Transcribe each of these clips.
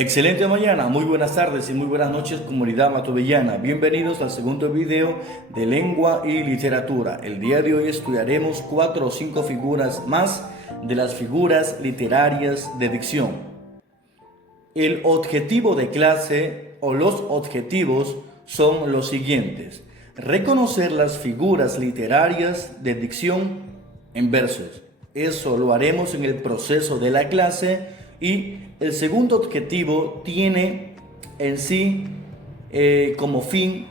Excelente mañana, muy buenas tardes y muy buenas noches, comunidad matovellana. Bienvenidos al segundo video de lengua y literatura. El día de hoy estudiaremos 4 o 5 figuras más de las figuras literarias de dicción. El objetivo de clase o los objetivos son los siguientes: reconocer las figuras literarias de dicción en versos. Eso lo haremos en el proceso de la clase. Y el segundo objetivo tiene en sí como fin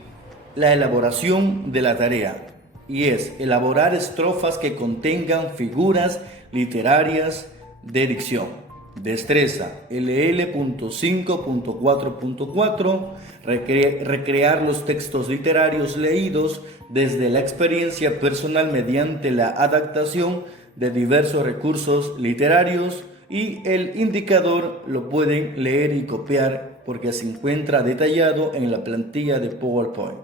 la elaboración de la tarea, y es elaborar estrofas que contengan figuras literarias de dicción. Destreza LL.5.4.4, recrear los textos literarios leídos desde la experiencia personal mediante la adaptación de diversos recursos literarios. Y el indicador lo pueden leer y copiar porque se encuentra detallado en la plantilla de PowerPoint.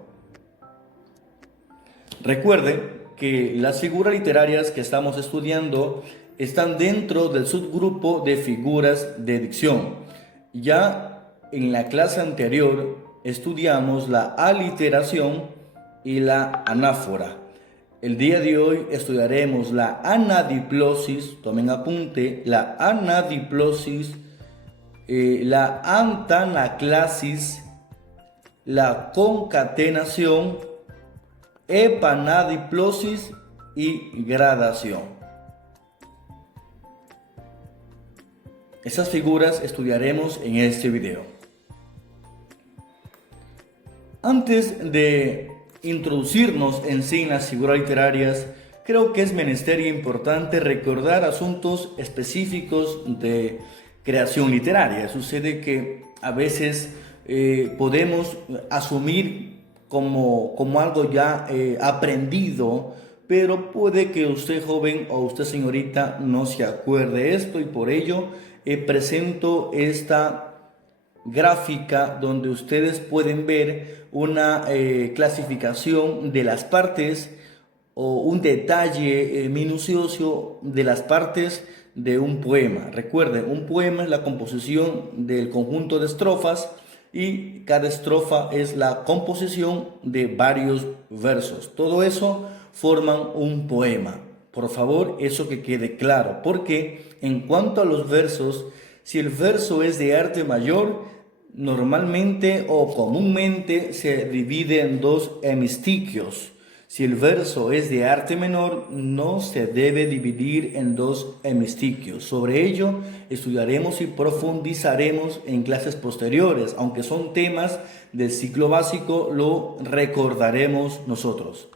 Recuerden que las figuras literarias que estamos estudiando están dentro del subgrupo de figuras de dicción. Ya en la clase anterior estudiamos la aliteración y la anáfora. El día de hoy estudiaremos la anadiplosis, tomen apunte, la anadiplosis, la antanaclasis, la concatenación, epanadiplosis y gradación. Esas figuras estudiaremos en este video. Antes de introducirnos en sí en las figuras literarias, creo que es menester y importante recordar asuntos específicos de creación literaria. Sucede que a veces podemos asumir como algo ya aprendido, pero puede que usted joven o usted señorita no se acuerde de esto, y por ello presento esta gráfica donde ustedes pueden ver una clasificación de las partes o un detalle minucioso de las partes de un poema. Recuerden, un poema es la composición del conjunto de estrofas, y cada estrofa es la composición de varios versos. Todo eso forman un poema. Por favor, eso que quede claro, porque en cuanto a los versos, si el verso es de arte mayor, normalmente o comúnmente se divide en dos hemistiquios. Si el verso es de arte menor, no se debe dividir en dos hemistiquios. Sobre ello estudiaremos y profundizaremos en clases posteriores, aunque son temas del ciclo básico, lo recordaremos nosotros.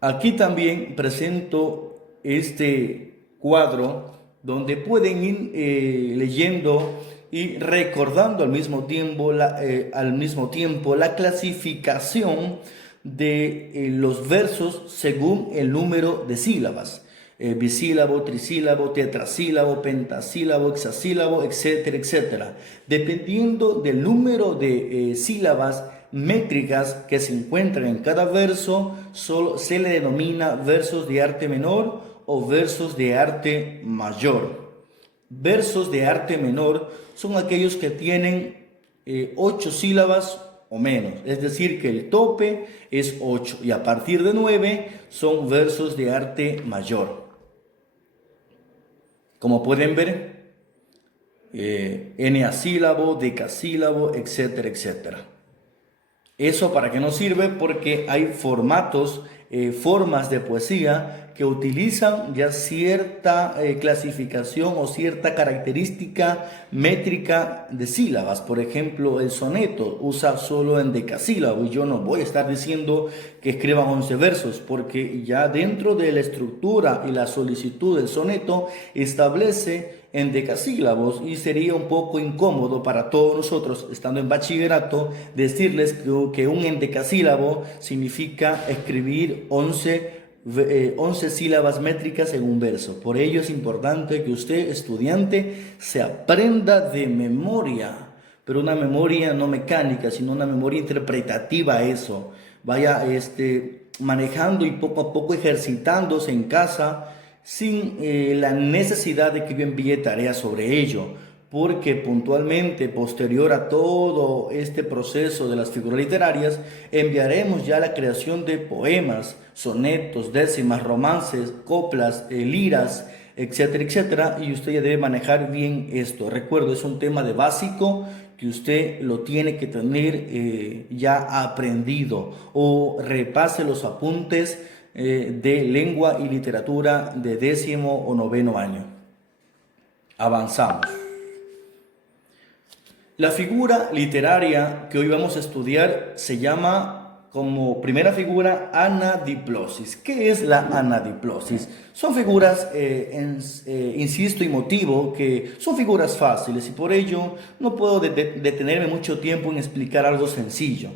Aquí también presento este cuadro donde pueden ir leyendo y recordando al mismo tiempo la clasificación de los versos según el número de sílabas. Bisílabo, trisílabo, tetrasílabo, pentasílabo, hexasílabo, etcétera, etcétera. Dependiendo del número de sílabas métricas que se encuentran en cada verso, solo se le denomina versos de arte menor o versos de arte mayor. Versos de arte menor son aquellos que tienen 8 sílabas o menos, es decir, que el tope es 8, y a partir de 9 son versos de arte mayor. Como pueden ver, eneasílabo, decasílabo, etcétera, etcétera. ¿Eso para qué nos sirve? Porque hay formatos, formas de poesía que utilizan ya cierta clasificación o cierta característica métrica de sílabas. Por ejemplo, el soneto usa solo en decasílabo, y yo no voy a estar diciendo que escriban 11 versos, porque ya dentro de la estructura y la solicitud del soneto establece en decasílabos, y sería un poco incómodo para todos nosotros, estando en bachillerato, decirles que un endecasílabo significa escribir 11 sílabas métricas en un verso. Por ello es importante que usted, estudiante, se aprenda de memoria, pero una memoria no mecánica, sino una memoria interpretativa. Eso vaya manejando y poco a poco ejercitándose en casa sin la necesidad de que yo envíe tareas sobre ello, porque puntualmente, posterior a todo este proceso de las figuras literarias, enviaremos ya la creación de poemas, sonetos, décimas, romances, coplas, liras, etcétera, etcétera, y usted ya debe manejar bien esto. Recuerdo, es un tema de básico que usted lo tiene que tener ya aprendido, o repase los apuntes de lengua y literatura de 10º o 9º año. Avanzamos. La figura literaria que hoy vamos a estudiar se llama como primera figura anadiplosis. ¿Qué es la anadiplosis? Son figuras, insisto y motivo, que son figuras fáciles y por ello no puedo detenerme mucho tiempo en explicar algo sencillo.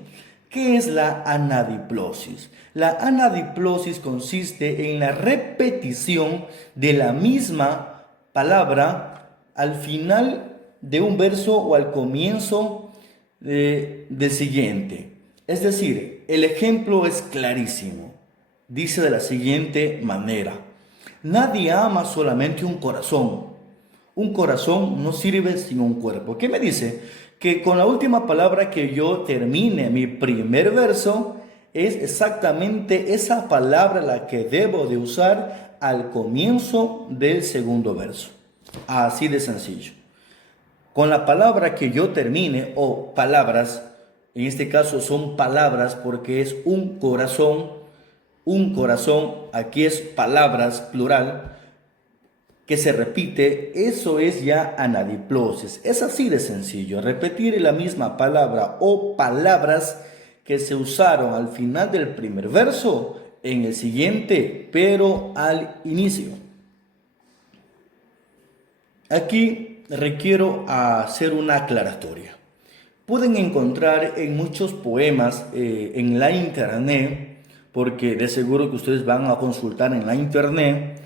¿Qué es la anadiplosis? La anadiplosis consiste en la repetición de la misma palabra al final de un verso o al comienzo del siguiente. Es decir, el ejemplo es clarísimo. Dice de la siguiente manera: nadie ama solamente un corazón. Un corazón no sirve sin un cuerpo. ¿Qué me dice? Que con la última palabra que yo termine mi primer verso, es exactamente esa palabra la que debo de usar al comienzo del segundo verso. Así de sencillo. Con la palabra que yo termine, o palabras, en este caso son palabras porque es un corazón, aquí es palabras, plural, que se repite, eso es ya anadiplosis. Es así de sencillo, repetir la misma palabra o palabras que se usaron al final del primer verso, en el siguiente, pero al inicio. Aquí requiero hacer una aclaratoria. Pueden encontrar en muchos poemas en la internet, porque de seguro que ustedes van a consultar en la internet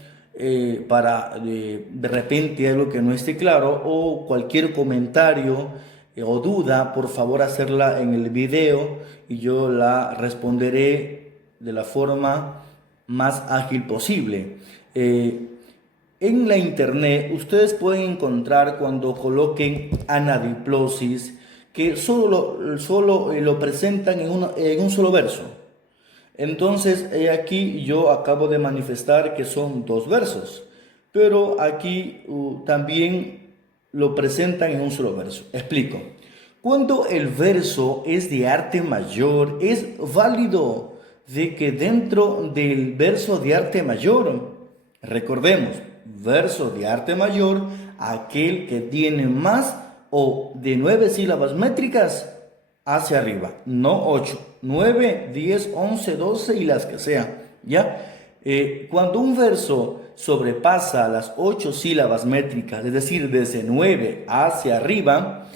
para de repente algo que no esté claro, o cualquier comentario o duda, por favor hacerla en el video y yo la responderé de la forma más ágil posible. En la internet ustedes pueden encontrar, cuando coloquen anadiplosis, que solo lo presentan en un solo verso. Entonces aquí yo acabo de manifestar que son 2 versos, pero aquí también lo presentan en un solo verso. Explico. Cuando el verso es de arte mayor, es válido de que dentro del verso de arte mayor, recordemos, verso de arte mayor, aquel que tiene más o de 9 sílabas métricas hacia arriba, no 8, 9, 10, 11, 12 y las que sean, ¿ya? Cuando un verso sobrepasa las 8 sílabas métricas, es decir, desde 9 hacia arriba,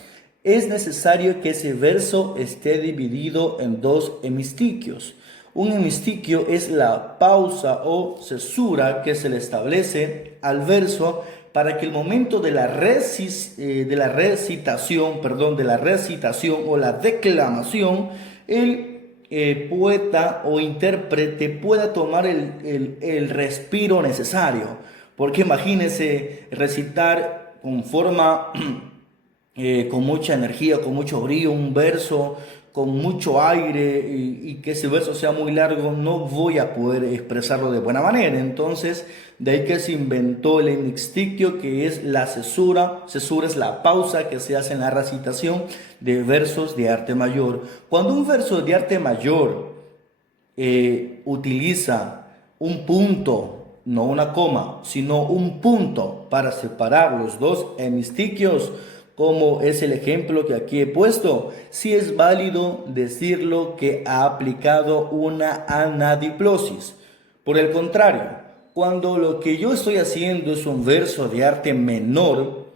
es necesario que ese verso esté dividido en 2 hemistiquios. Un hemistiquio es la pausa o cesura que se le establece al verso para que el momento de la recitación o la declamación, el poeta o intérprete pueda tomar el respiro necesario. Porque imagínense recitar con forma, con mucha energía, con mucho brío, un verso con mucho aire y que ese verso sea muy largo, no voy a poder expresarlo de buena manera. Entonces, de ahí que se inventó el hemistiquio, que es la cesura. Cesura es la pausa que se hace en la recitación de versos de arte mayor. Cuando un verso de arte mayor utiliza un punto, no una coma, sino un punto para separar los 2 hemistiquios, como es el ejemplo que aquí he puesto, sí es válido decirlo que ha aplicado una anadiplosis. Por el contrario, cuando lo que yo estoy haciendo es un verso de arte menor,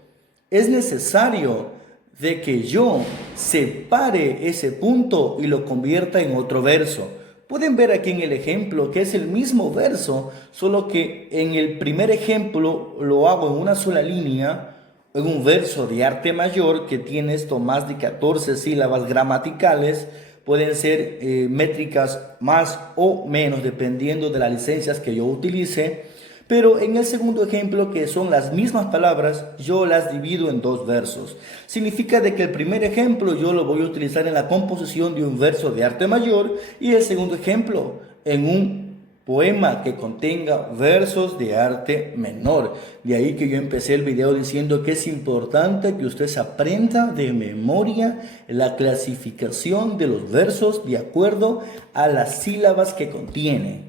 es necesario de que yo separe ese punto y lo convierta en otro verso. Pueden ver aquí en el ejemplo que es el mismo verso, solo que en el primer ejemplo lo hago en una sola línea, en un verso de arte mayor que tiene esto más de 14 sílabas gramaticales. Pueden ser métricas más o menos dependiendo de las licencias que yo utilice, Pero en el segundo ejemplo, que son las mismas palabras, yo las divido en dos versos. Significa de que el primer ejemplo yo lo voy a utilizar en la composición de un verso de arte mayor y el segundo ejemplo en un poema que contenga versos de arte menor. De ahí que yo empecé el video diciendo que es importante que usted se aprenda de memoria la clasificación de los versos de acuerdo a las sílabas que contiene.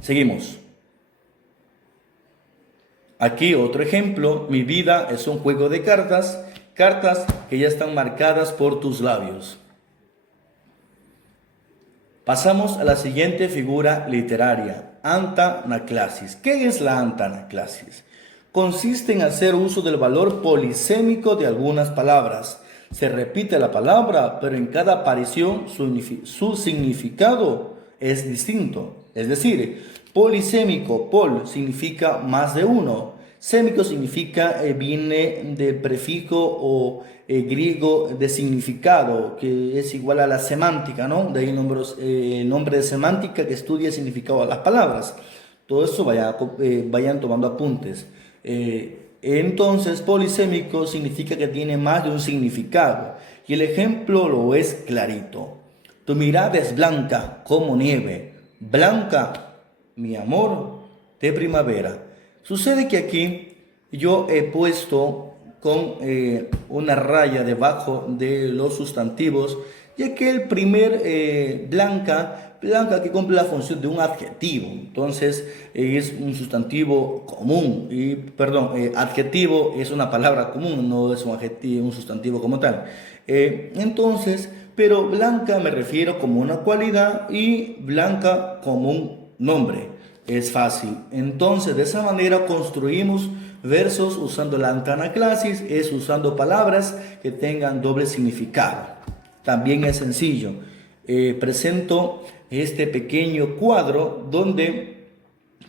Seguimos. Aquí otro ejemplo, mi vida es un juego de cartas, cartas que ya están marcadas por tus labios. Pasamos a la siguiente figura literaria, antanaclasis. ¿Qué es la antanaclasis? Consiste en hacer uso del valor polisémico de algunas palabras. Se repite la palabra, pero en cada aparición su significado es distinto. Es decir, polisémico, pol significa más de uno. Sémico significa, viene de prefijo o griego de significado, que es igual a la semántica, ¿no? De ahí nombre de semántica que estudia el significado de las palabras. Todo eso vayan tomando apuntes. Entonces, polisémico significa que tiene más de un significado. Y el ejemplo lo es clarito. Tu mirada es blanca como nieve. Blanca, mi amor, de primavera. Sucede que aquí yo he puesto con una raya debajo de los sustantivos, ya que el primer blanca que cumple la función de un adjetivo. Entonces es un sustantivo común, y perdón, adjetivo es una palabra común, no es un adjetivo, un sustantivo como tal. Entonces, pero blanca me refiero como una cualidad y blanca como un nombre. Es fácil. Entonces, de esa manera construimos versos usando la antanaclasis, es usando palabras que tengan doble significado. También es sencillo. Presento este pequeño cuadro donde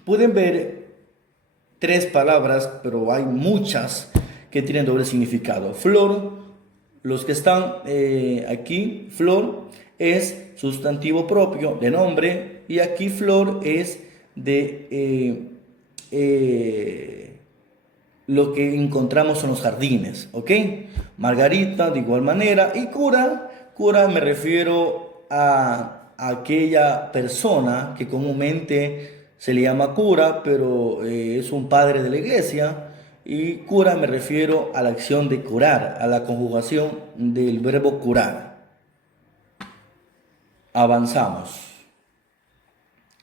pueden ver tres palabras, pero hay muchas que tienen doble significado. Flor, los que están aquí, flor es sustantivo propio de nombre y aquí flor es de lo que encontramos en los jardines, ¿ok? Margarita de igual manera y cura me refiero a aquella persona que comúnmente se le llama cura, pero es un padre de la iglesia. Y cura me refiero a la acción de curar, a la conjugación del verbo curar. Avanzamos.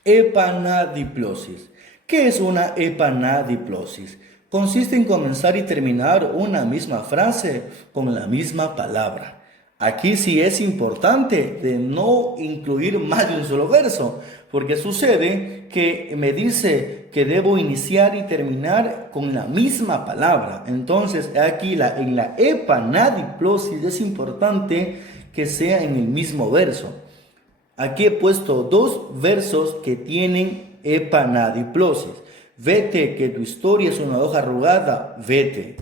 Epanadiplosis. ¿Qué es una epanadiplosis? Consiste en comenzar y terminar una misma frase con la misma palabra. Aquí sí es importante de no incluir más de un solo verso, porque sucede que me dice que debo iniciar y terminar con la misma palabra. Entonces aquí en la epanadiplosis es importante que sea en el mismo verso. Aquí he puesto dos versos que tienen epanadiplosis. Vete, que tu historia es una hoja arrugada, vete.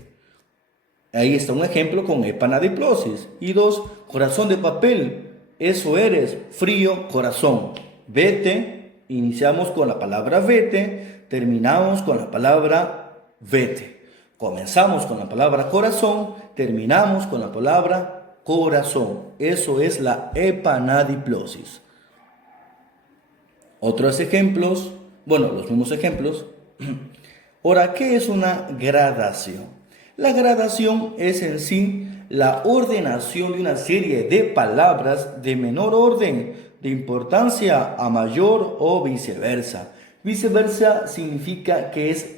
Ahí está un ejemplo con epanadiplosis. Y dos, corazón de papel, eso eres, frío corazón. Vete, iniciamos con la palabra vete, terminamos con la palabra vete. Comenzamos con la palabra corazón, terminamos con la palabra corazón. Eso es la epanadiplosis. Otros ejemplos, bueno, los mismos ejemplos. Ahora, ¿qué es una gradación? La gradación es en sí la ordenación de una serie de palabras de menor orden, de importancia a mayor o viceversa. Viceversa significa que es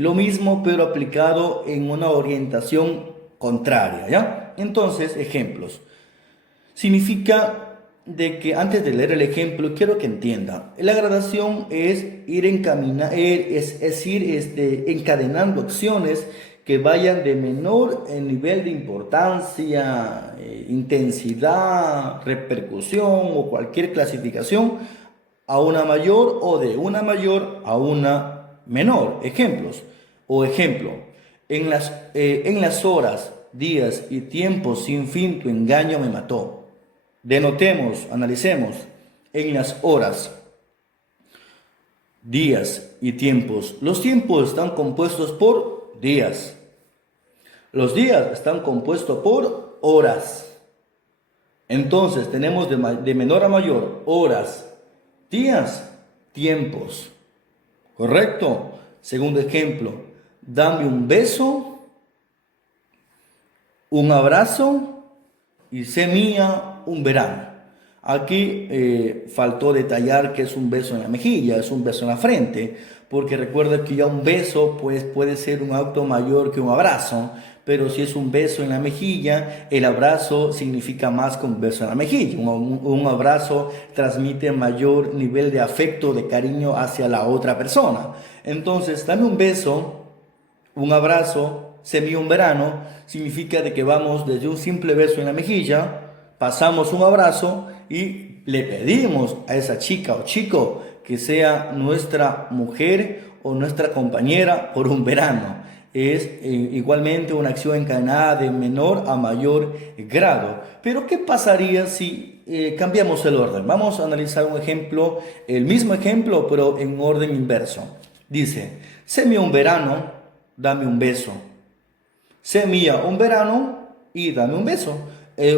lo mismo pero aplicado en una orientación contraria, ¿ya? Entonces, ejemplos. Significa de que antes de leer el ejemplo quiero que entienda. La gradación es ir encadenando acciones que vayan de menor en nivel de importancia, intensidad, repercusión o cualquier clasificación a una mayor o de una mayor a una menor. Ejemplos. O ejemplo, en las horas, días y tiempos sin fin tu engaño me mató. Denotemos, analicemos, en las horas. días y tiempos. Los tiempos están compuestos por días. Los días están compuestos por horas. Entonces tenemos de menor a mayor horas, días, tiempos. ¿Correcto? Segundo ejemplo, dame un beso, un abrazo y sé mía un verano. Aquí faltó detallar que es un beso en la mejilla, es un beso en la frente, porque recuerda que ya un beso pues, puede ser un acto mayor que un abrazo, pero si es un beso en la mejilla, el abrazo significa más que un beso en la mejilla. Un abrazo transmite mayor nivel de afecto, de cariño hacia la otra persona. Entonces, dame un beso, un abrazo, semi un verano, significa de que vamos desde un simple beso en la mejilla, pasamos un abrazo y le pedimos a esa chica o chico que sea nuestra mujer o nuestra compañera por un verano. Es igualmente una acción encadenada de menor a mayor grado. Pero ¿qué pasaría si cambiamos el orden? Vamos a analizar un ejemplo, el mismo ejemplo, pero en orden inverso. Dice, sé mía un verano, dame un beso. Sé mía un verano y dame un beso.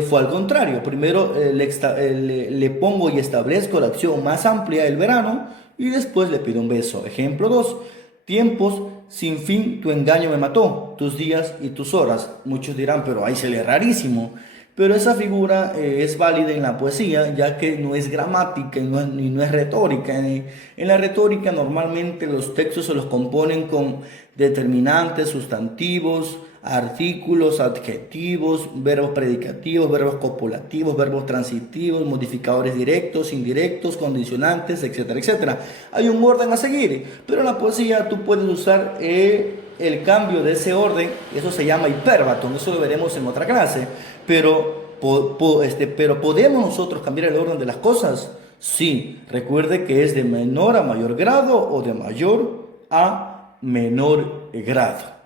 Fue al contrario, primero le pongo y establezco la acción más amplia del verano y después le pido un beso. Ejemplo 2. Tiempos sin fin, tu engaño me mató, tus días y tus horas. Muchos dirán, pero ahí se lee rarísimo. Pero esa figura es válida en la poesía, ya que no es gramática y no es retórica. En la retórica normalmente los textos se los componen con determinantes, sustantivos, artículos, adjetivos, verbos predicativos, verbos copulativos, verbos transitivos, modificadores directos, indirectos, condicionantes, etcétera, etcétera. Hay un orden a seguir, pero en la poesía tú puedes usar el cambio de ese orden, eso se llama hipérbaton, eso lo veremos en otra clase, pero ¿podemos nosotros cambiar el orden de las cosas? Sí, recuerde que es de menor a mayor grado o de mayor a menor grado.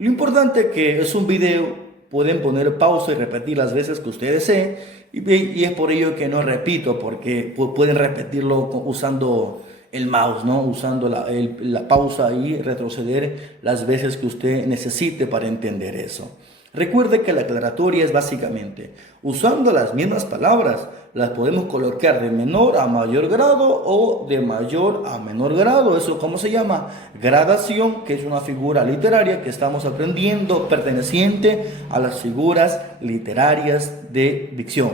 Lo importante es que es un video, pueden poner pausa y repetir las veces que ustedes deseen, y es por ello que no repito, porque pueden repetirlo usando el mouse, ¿no? Usando la pausa y retroceder las veces que usted necesite para entender eso. Recuerde que la aclaratoria es básicamente, usando las mismas palabras, las podemos colocar de menor a mayor grado o de mayor a menor grado. Eso, ¿cómo se llama? Gradación, que es una figura literaria que estamos aprendiendo perteneciente a las figuras literarias de dicción.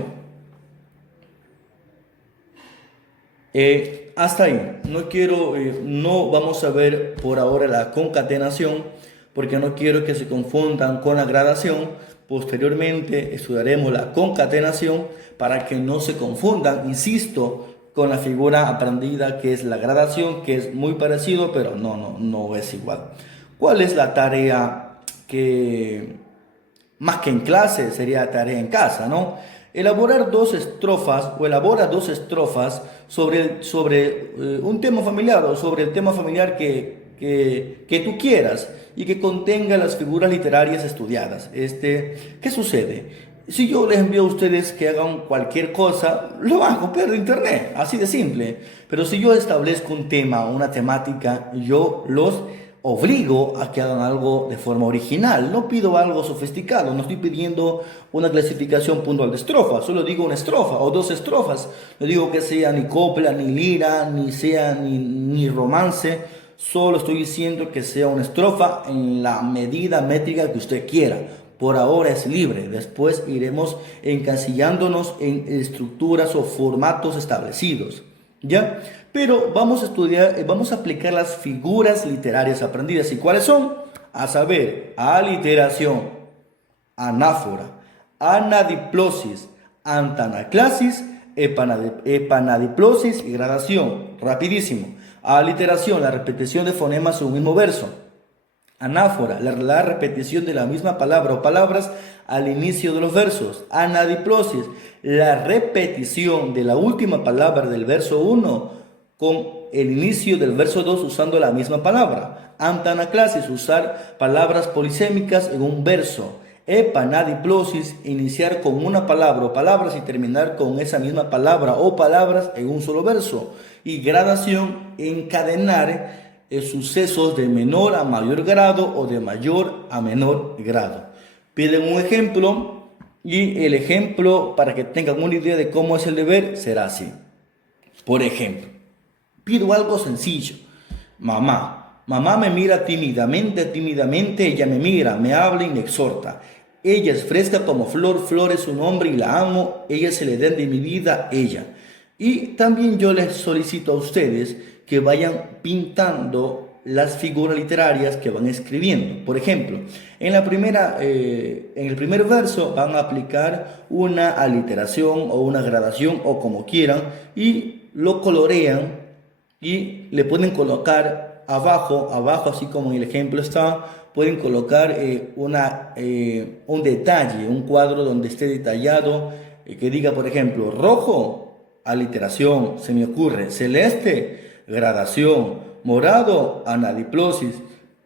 Hasta ahí. No vamos a ver por ahora la concatenación, porque no quiero que se confundan con la gradación. Posteriormente estudiaremos la concatenación para que no se confundan, insisto, con la figura aprendida que es la gradación, que es muy parecido, pero no es igual. ¿Cuál es la tarea que, más que en clase, sería tarea en casa, ¿no? Elabora dos estrofas sobre un tema familiar o sobre el tema familiar que tú quieras y que contenga las figuras literarias estudiadas. ¿Qué sucede? Si yo les envío a ustedes que hagan cualquier cosa, lo van a copiar de internet, así de simple. Pero si yo establezco un tema, una temática, yo los obligo a que hagan algo de forma original. No pido algo sofisticado, no estoy pidiendo una clasificación puntual de estrofas, solo digo una estrofa o dos estrofas. No digo que sea ni copla, ni lira, ni sea ni romance. Solo estoy diciendo que sea una estrofa en la medida métrica que usted quiera. Por ahora es libre, después iremos encasillándonos en estructuras o formatos establecidos, ¿ya? Pero vamos a estudiar, vamos a aplicar las figuras literarias aprendidas. ¿Y cuáles son? A saber, aliteración, anáfora, anadiplosis, antanaclasis, epanadiplosis y gradación. Rapidísimo. Aliteración, la repetición de fonemas en un mismo verso. Anáfora, la repetición de la misma palabra o palabras al inicio de los versos. Anadiplosis, la repetición de la última palabra del verso 1 con el inicio del verso 2 usando la misma palabra. Antanaclasis, usar palabras polisémicas en un verso. Epanadiplosis, iniciar con una palabra o palabras y terminar con esa misma palabra o palabras en un solo verso. y gradación, encadenar sucesos de menor a mayor grado o de mayor a menor grado. Piden un ejemplo y el ejemplo, para que tengan una idea de cómo es el deber, será así. Por ejemplo, pido algo sencillo. Mamá me mira tímidamente, ella me mira, me habla y me exhorta. Ella es fresca como flor es su nombre y la amo, ella se le den de mi vida, ella. Y también yo les solicito a ustedes que vayan pintando las figuras literarias que van escribiendo. Por ejemplo, en el primer verso van a aplicar una aliteración o una gradación o como quieran y lo colorean y le pueden colocar abajo, así como en el ejemplo está, pueden colocar un detalle, un cuadro donde esté detallado, que diga, por ejemplo, rojo, aliteración, se me ocurre, celeste, gradación, morado, anadiplosis.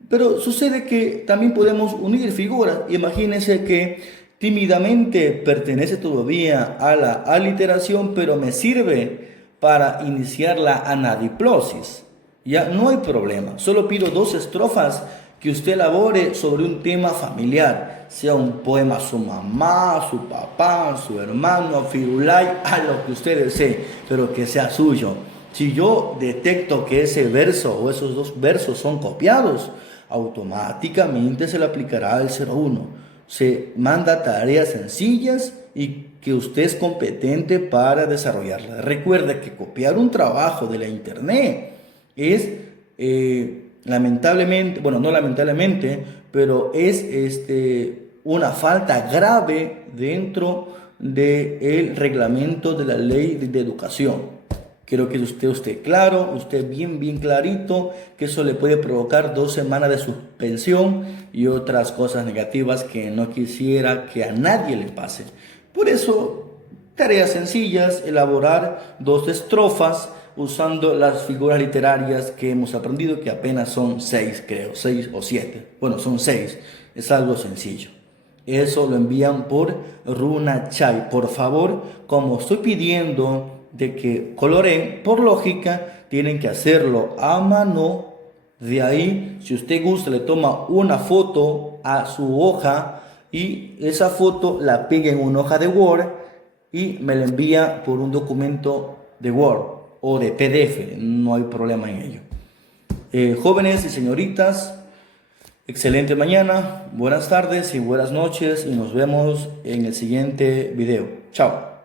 Pero sucede que también podemos unir figuras. Imagínense que tímidamente pertenece todavía a la aliteración, pero me sirve para iniciar la anadiplosis. Ya no hay problema, solo pido 2 estrofas que usted elabore sobre un tema familiar, sea un poema a su mamá, a su papá, a su hermano, a Firulay, a lo que usted desee, pero que sea suyo. Si yo detecto que ese verso o esos 2 versos son copiados, automáticamente se le aplicará el 01. Se manda tareas sencillas y que usted es competente para desarrollarlas. Recuerde que copiar un trabajo de la internet es lamentablemente, bueno, no lamentablemente, pero es una falta grave dentro del reglamento de la ley de educación. Quiero que usted esté claro, usted bien clarito, que eso le puede provocar 2 semanas de suspensión y otras cosas negativas que no quisiera que a nadie le pase. Por eso, tareas sencillas, elaborar 2 estrofas usando las figuras literarias que hemos aprendido, que apenas son 6, creo, 6 o 7. Bueno, son 6, es algo sencillo. Eso lo envían por Runa Chai. Por favor, como estoy pidiendo de que coloreen, por lógica, tienen que hacerlo a mano. De ahí, si usted gusta, le toma una foto a su hoja y esa foto la pega en una hoja de Word y me la envía por un documento de Word o de PDF, no hay problema en ello. Jóvenes y señoritas, excelente mañana, buenas tardes y buenas noches y nos vemos en el siguiente video. Chao.